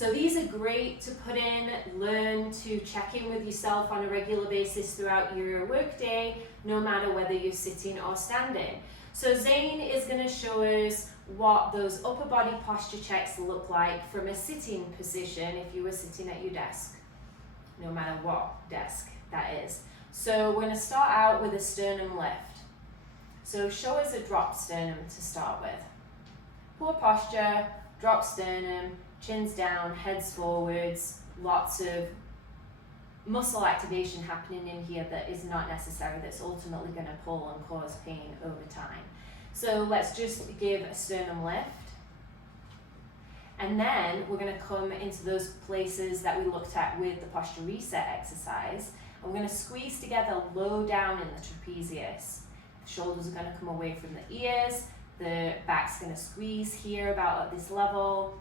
So these are great to put in, learn to check in with yourself on a regular basis throughout your workday, no matter whether you're sitting or standing. So Zane is going to show us what those upper body posture checks look like from a sitting position if you were sitting at your desk, no matter what desk that is. So we're going to start out with a sternum lift. So show us a drop sternum to start with. Poor posture, drop sternum, chins down, heads forwards, lots of muscle activation happening in here that is not necessary, that's ultimately going to pull and cause pain over time. So let's just give a sternum lift. And then we're going to come into those places that we looked at with the posture reset exercise. And we're going to squeeze together low down in the trapezius. The shoulders are going to come away from the ears. The back's going to squeeze here about at this level.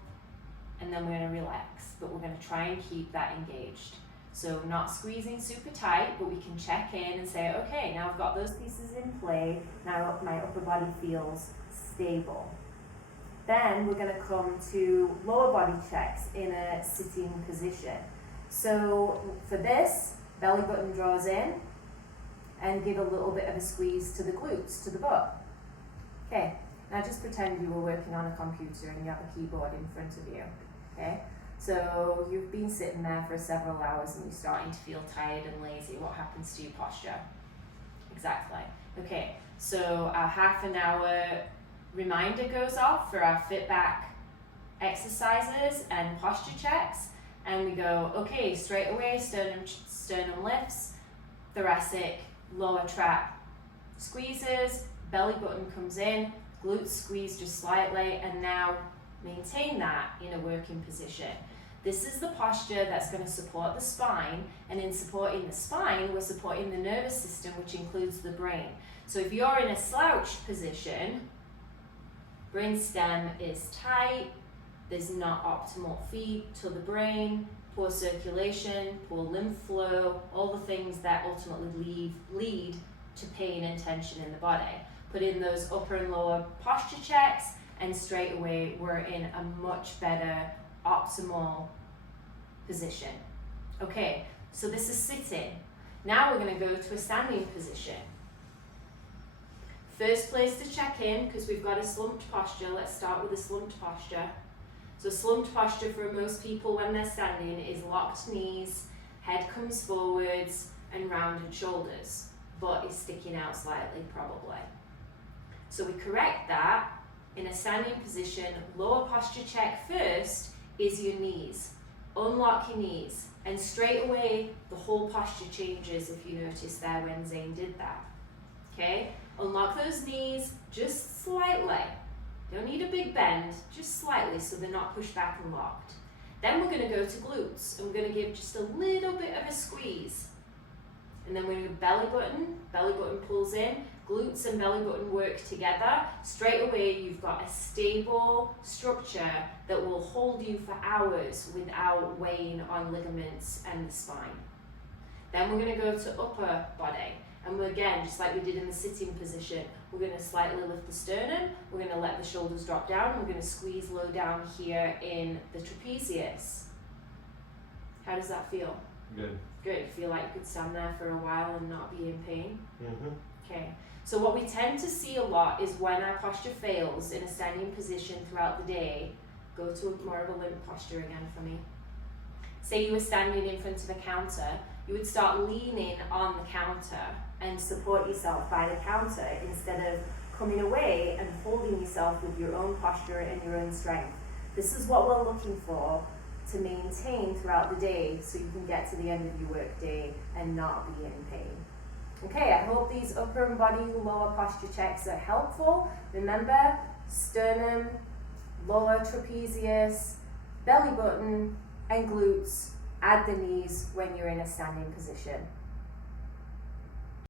And then we're going to relax. But we're going to try and keep that engaged. So not squeezing super tight, but we can check in and say, okay, now I've got those pieces in play. Now my upper body feels stable. Then we're going to come to lower body checks in a sitting position. So for this, belly button draws in and give a little bit of a squeeze to the glutes, to the butt. Okay, now just pretend you were working on a computer and you have a keyboard in front of you. Okay, so you've been sitting there for several hours and you're starting to feel tired and lazy. What happens to your posture? Exactly. Okay, so our half an hour reminder goes off for our fit back exercises and posture checks, and we go, okay, straight away, sternum lifts, thoracic, lower trap squeezes, belly button comes in, glutes squeeze just slightly, and now maintain that in a working position. This is the posture that's going to support the spine, and in supporting the spine, we're supporting the nervous system, which includes the brain. So if you're in a slouched position, brain stem is tight, there's not optimal feed to the brain, poor circulation, poor lymph flow, all the things that ultimately lead to pain and tension in the body. Put in those upper and lower posture checks, and straight away we're in a much better optimal position. Okay, so this is sitting. Now we're going to go to a standing position. First place to check in, because we've got a slumped posture, let's start with a slumped posture. So slumped posture for most people when they're standing is locked knees, head comes forwards, and rounded shoulders. Butt is sticking out slightly probably. So we correct that in a standing position. Lower posture check first is your knees. Unlock your knees, and straight away the whole posture changes if you notice there when Zane did that. Okay? Unlock those knees just slightly. Don't need a big bend, just slightly so they're not pushed back and locked. Then we're going to go to glutes, and we're going to give just a little bit of a squeeze. And then we're going to belly button pulls in, glutes and belly button work together. Straight away you've got a stable structure that will hold you for hours without weighing on ligaments and the spine. Then we're going to go to upper body. And we're, again, just like we did in the sitting position, we're going to slightly lift the sternum, we're going to let the shoulders drop down, and we're going to squeeze low down here in the trapezius. How does that feel? Good. Good. Feel like you could stand there for a while and not be in pain? Mm-hmm. Okay. So what we tend to see a lot is when our posture fails in a standing position throughout the day, go to more of a limp posture again for me. Say you were standing in front of a counter, you would start leaning on the counter and support yourself by the counter instead of coming away and holding yourself with your own posture and your own strength. This is what we're looking for to maintain throughout the day so you can get to the end of your work day and not be in pain. Okay, I hope these upper and body lower posture checks are helpful. Remember, sternum, lower trapezius, belly button, and glutes. Add the knees when you're in a standing position.